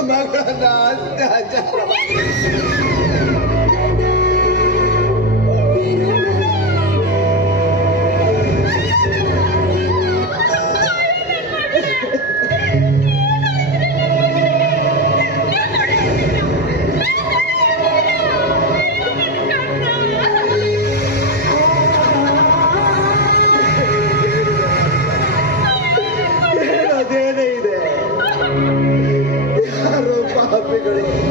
ما كنا انت جهرة I'm figuring.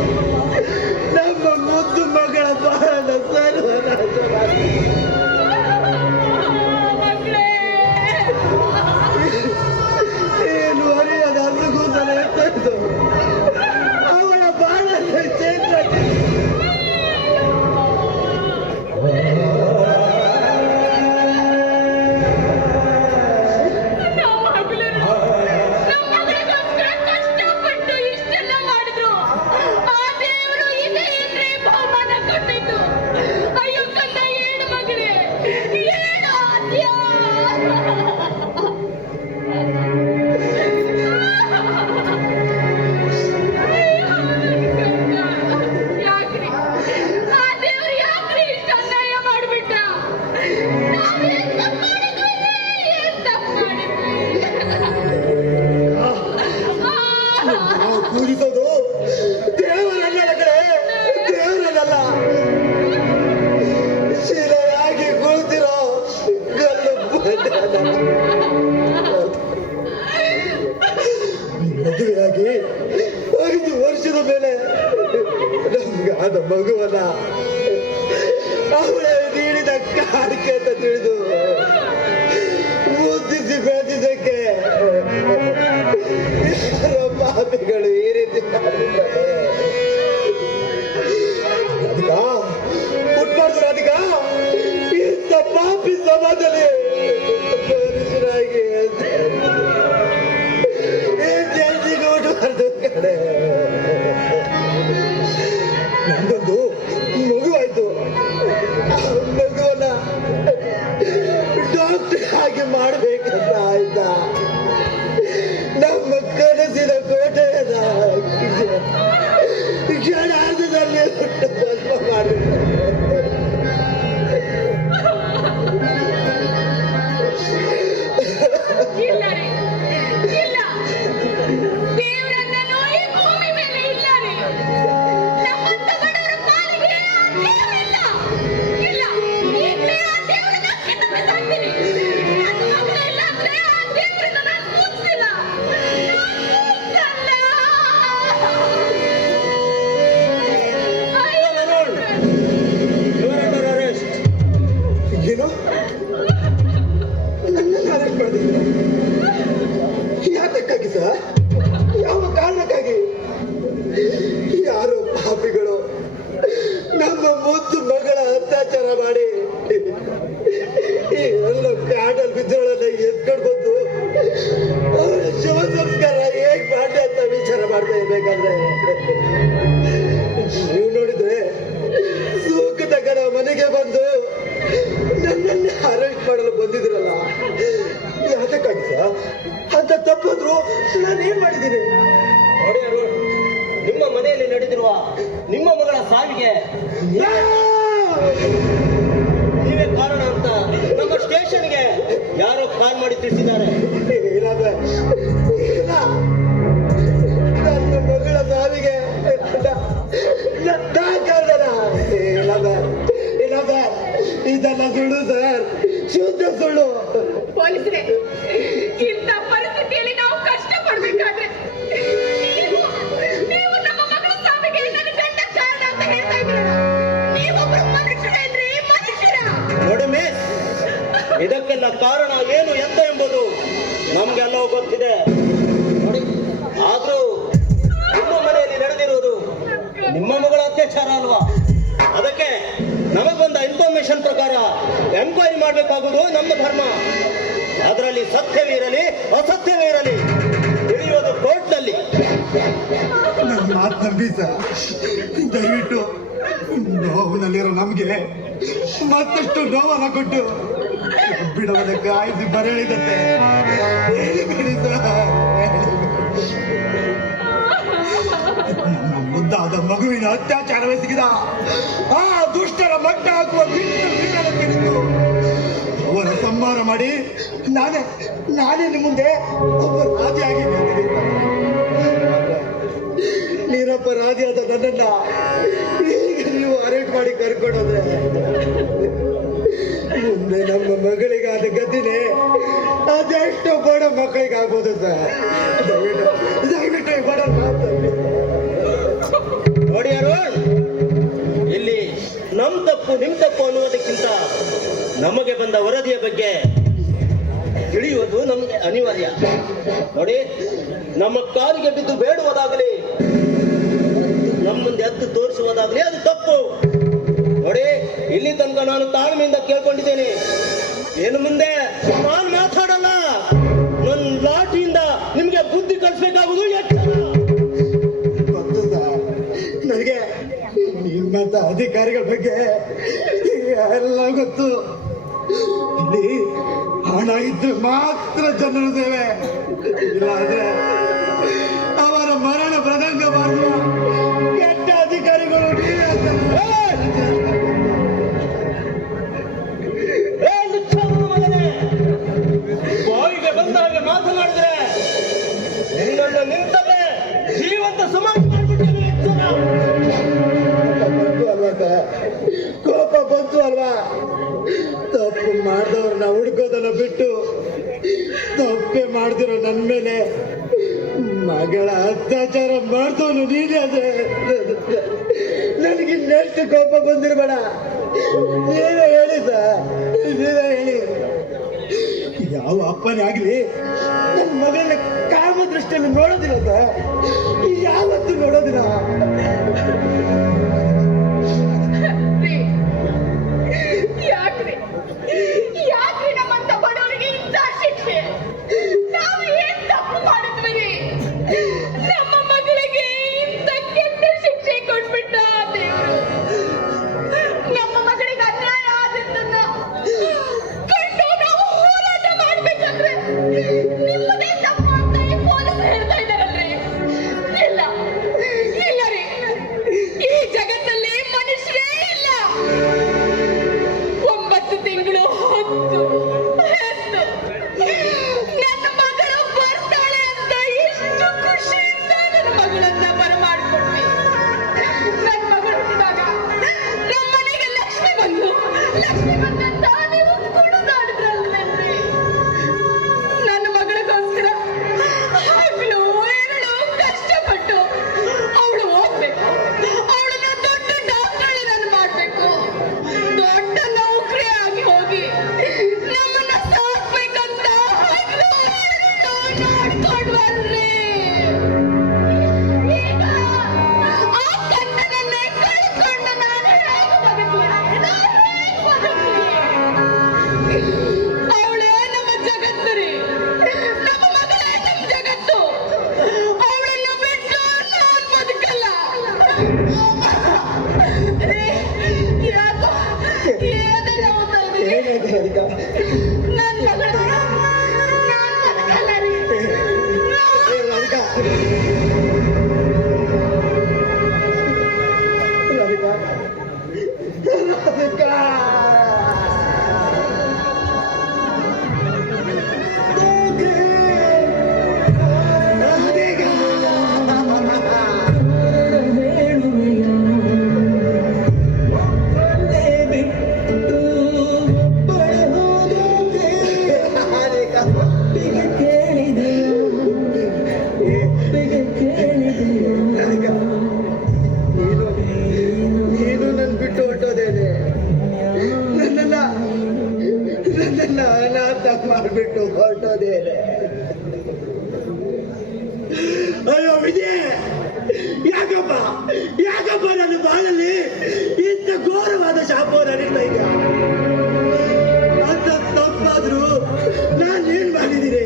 ಇರ್ಬೇಕಾದ್ರೆ ನೀವು ನೋಡಿದ್ರೆ ಸೂಕ್ತಕರ ಮನೆಗೆ ಬಂದು ನನ್ನನ್ನು ಅರೆಂಜ್ ಮಾಡಲು ಬಂದಿದ್ರಲ್ಲ. ಯಾತಕ್ಕಾಗಿ ಸರ್ ಅಂತ ತಪ್ಪಿದ್ರು ನಾನು ಏನ್ ಮಾಡಿದ್ದೀನಿ? ನೋಡಿ ನಿಮ್ಮ ಮನೆಯಲ್ಲಿ ನಡೆದಿರುವ ನಿಮ್ಮ ಮಗಳ ಸಾವಿಗೆ ನೀವೇ ಕಾರಣ ಅಂತ ನಮ್ಮ ಸ್ಟೇಷನ್ಗೆ ಯಾರೋ ಕಾಲ್ ಮಾಡಿ ತಿಳಿಸಿದ್ದಾರೆ. ಗೊತ್ತಿದೆ. ಆದ್ರೂ ನಿಮ್ಮ ಮನೆಯಲ್ಲಿ ನಡೆದಿರುವುದು ನಿಮ್ಮ ಮಗಳ ಅತ್ಯಾಚಾರ ಅಲ್ವಾ? ಅದಕ್ಕೆ ನಮಗ್ ಬಂದ ಇನ್ಫಾರ್ಮೇಶನ್ ಪ್ರಕಾರ ಎಂಕ್ವೈರಿ ಮಾಡಬೇಕಾಗುವುದು ನಮ್ಮ ಧರ್ಮ. ಅದರಲ್ಲಿ ಸತ್ಯವಿರಲಿ ಅಸತ್ಯವೇ ಇರಲಿ ತಿಳಿಯೋದು ಕೋರ್ಟ್ನಲ್ಲಿ. ನನ್ನ ಮಾತು ದಯವಿಟ್ಟು ನೋವಿನಲ್ಲಿರೋ ನಮಗೆ ಮತ್ತಷ್ಟು ನೋವನ್ನು ಕೊಟ್ಟು ಬಿಡೋದಕ್ಕೆ ಗಾಯಸಿ ಬರೆಯಳಿದಂತೆ ಮುದ್ದಾದ ಮಗುವಿನ ಅತ್ಯಾಚಾರವೆಸಗಿದ ಆ ದುಷ್ಟರ ಮಟ್ಟ ಹಾಕುವ ತಿಳಿದು ಅವರ ಸಂಹಾರ ಮಾಡಿ ನಾನೇ ನಾನೇ ನಿಮ್ಮ ಮುಂದೆ ಒಬ್ಬ ರಾಜಿಯಾಗಿ ನೀರಪ್ಪ ರಾಜಿಯಾದ ನನ್ನನ್ನ ಈಗ ನೀವು ಅರೆಸ್ಟ್ ಮಾಡಿ ಕರ್ಕೊಂಡೋದ್ರೆ ಮುಂದೆ ನಮ್ಮ ಮಗಳಿಗಾದ ಗತಿನೇ ಅದೆಷ್ಟು ಬಡ ಮಕ್ಕಳಿಗಾಗ್ಬೋದು ಸರ್? ದಯವಿಟ್ಟು ದಯವಿಟ್ಟು ಬಡ ಇಲ್ಲಿ ನಮ್ ತಪ್ಪು ನಿಮ್ ತಪ್ಪು ಅನ್ನುವುದಕ್ಕಿಂತ ನಮಗೆ ಬಂದ ವರದಿಯ ಬಗ್ಗೆ ತಿಳಿಯುವುದು ನಮಗೆ ಅನಿವಾರ್ಯ. ನೋಡಿ, ನಮ್ಮ ಕಾಲಿಗೆ ಬಿದ್ದು ಬೇಡುವುದಾಗಲಿ ನಮ್ಮ ಮುಂದೆ ಎದ್ದು ತೋರಿಸುವುದಾಗಲಿ ಅದು ತಪ್ಪು. ನೋಡಿ, ಇಲ್ಲಿ ತನಕ ನಾನು ತಾಳ್ಮೆಯಿಂದ ಕೇಳ್ಕೊಂಡಿದ್ದೇನೆ. ಏನು ಮುಂದೆ? ಅಧಿಕಾರಿಗಳ ಬಗ್ಗೆ ಎಲ್ಲ ಗೊತ್ತು. ಇಲ್ಲಿ ಹಣ ಇದ್ರೆ ಮಾತ್ರ ಜನರು ಇಲ್ಲಾಂದ್ರೆ ಅವರ ಮರಣ ಪ್ರದಂಗ ಮಾಡುವ ನನ್ನ ಮೇಲೆ ಮಗಳ ಅತ್ಯಾಚಾರ ಮಾಡ್ದವನು ನೀನೇ ಅದೇ ನನಗೆ ಇನ್ನೆಷ್ಟು ಕೋಪ ಬಂದಿರಬೇಡ. ನೀವೇ ಹೇಳಿ ಸರ್ ಹೇಳಿ. ಯಾವ ಅಪ್ಪನೇ ಆಗಲಿ ನನ್ನ ಮಗಳನ್ನ ಕಾಮ ದೃಷ್ಟಿಯಲ್ಲಿ ನೋಡೋದಿಲ್ಲ ಸರ್ ಯಾವತ್ತೂ ನೋಡೋದಿಲ್ಲ. ನನ್ನ ಅನಾಥ ಮಾಡಿಬಿಟ್ಟು ಹೊರಟೋದೇನೆ ಅಯ್ಯೋ ವಿಜಯ, ಯಾಕಪ್ಪ? ಯಾಕಪ್ಪ ನನ್ನ ಬಾಳಲ್ಲಿ ಇಂಥ ಘೋರವಾದ ಶಾಪ ನಡೀತಾ ಈಗ ಅಂತ ತಪ್ಪಾದ್ರು ನಾನು ಏನ್ ಮಾಡಿದ್ದೀನಿ?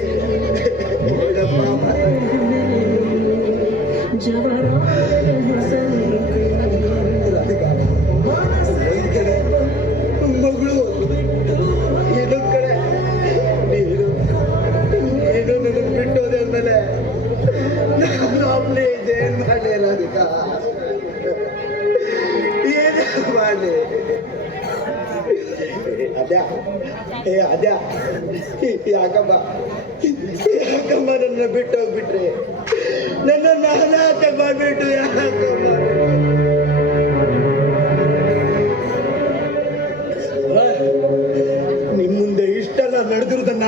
ನಡೆದಿರೋದನ್ನ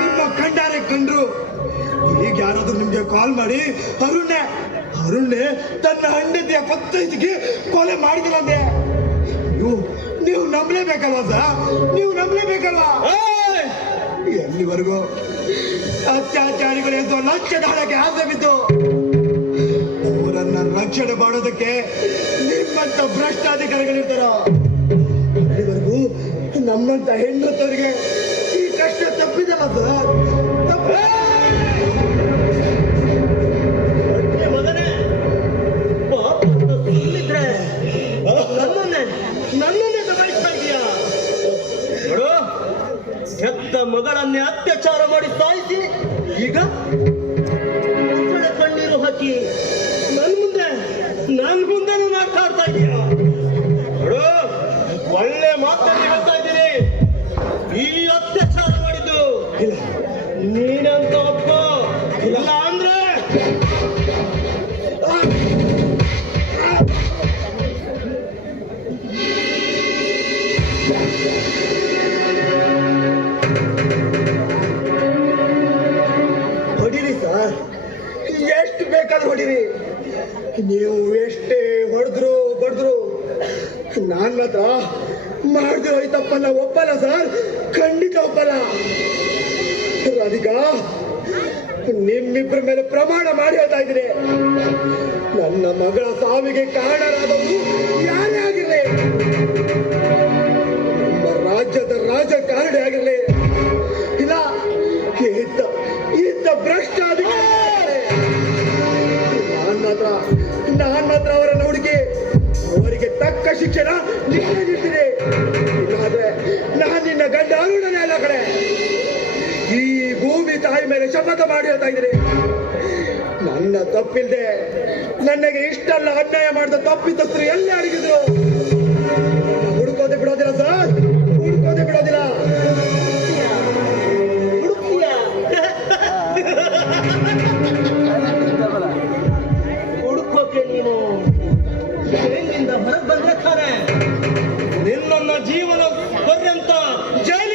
ನಿಮ್ಮ ಕಂಡಾರೆ ಕಂಡ್ರು. ಈಗ ಯಾರಾದ್ರೂ ನಿಮ್ಗೆ ಕಾಲ್ ಮಾಡಿ ಅರುಣ್ಯ ಅರುಣ್ಯ ತನ್ನ ಹಂಡತಿಯ ಪತ್ತೈದಿಗೆ ಕೊಲೆ ಮಾಡಿದನಂತೆ. ನೀವು ನೀವು ನಂಬಲೇಬೇಕಲ್ವಾ ಸರ್? ನೀವು ನಂಬಲೇಬೇಕಲ್ವಾ! ಎಲ್ಲಿವರೆಗೂ? ಅತ್ಯಾಚಾರಿಗಳು ಎಂದು ಲಕ್ಷದಾಳಕ್ಕೆ ಆಸೆ ಬಿದ್ದು ಅವರನ್ನ ರಕ್ಷಣೆ ಮಾಡೋದಕ್ಕೆ ನಿಮ್ಮಂತ ಭ್ರಷ್ಟಾಧಿಕಾರಿಗಳಿರ್ತಾರ? ಇಲ್ಲಿವರೆಗೂ ನಮ್ಮಂತ ಹೆಣ್ಣತ್ತವರಿಗೆ ಈ ತಪ್ಪಿದೆ ಹೊಟ್ಟೆ ಮಗನೇ ಸುಮ್ಮನಿದ್ರೆ ನನ್ನನ್ನೇ ನನ್ನನ್ನೇ ದಬಾಯಿಸ್ತಾ ಇದೀಯಾ ನೋಡು ಮಗಳನ್ನೇ ಅತ್ಯಾಚಾರ ಮಾಡಿ ಸಾಯಿಸಿ ಈಗ ಹೊಡಿರಿ. ನೀವು ಎಷ್ಟೇ ಹೊಡೆದ್ರು ಬಡಿದ್ರು ನಾನ್ ಮಾತ್ರ ಮಾಡಿದ್ರು ಈ ತಪ್ಪನ್ನ ಒಪ್ಪಲ್ಲ ಸರ್. ಖಂಡಿತ ಒಪ್ಪಲ್ಲ. ರಾಧಿಕಾ ನಿಮ್ಮಿಬ್ಬರ ಮೇಲೆ ಪ್ರಮಾಣ ಮಾಡಿ ಹೇಳ್ತಾ ಇದ್ದೀನಿ. ನನ್ನ ಮಗಳ ಸಾವಿಗೆ ಕಾರಣರಾದವರು ಯಾರೇ ಆಗಿರಲಿ ರಾಜ್ಯದ ರಾಜಕಾರಣಿ ಆಗಿರಲಿ. ತಕ್ಕ ಶಿಕ್ಷಣ ನೀಡ್ತೀನಿ. ಇಲ್ಲಾದ್ರೆ ನಾನು ನಿನ್ನ ಗಂಡ ಅರುಣನೇ ಅಲ್ಲ ಕಡೆ ಈ ಭೂಮಿ ತಾಯಿ ಮೇಲೆ ಶಪಥ ಮಾಡಿ ಹೇಳ್ತಾ ಇದ್ದೀನಿ. ನನ್ನ ತಪ್ಪಿಲ್ಲದೆ ನನಗೆ ಇಷ್ಟೆಲ್ಲ ಅನ್ಯಾಯ ಮಾಡಿದ ತಪ್ಪಿತಸ್ಥರು ಎಲ್ಲಿ ಅಡಗಿದ್ರು ಹುಡುಕೋದೆ ಬಿಡೋದಿಲ್ಲ ಸರ್. ಹುಡುಕೋದೆ ಬಿಡೋದಿಲ್ಲ. ಜೈಲಿನಿಂದ ಹೊರಗೆ ಬಂದ್ರೆ ತಾನೆ ನಿನ್ನ ಜೀವನ ಪರ್ಯಂತ ಜೈಲಿನಲ್ಲಿ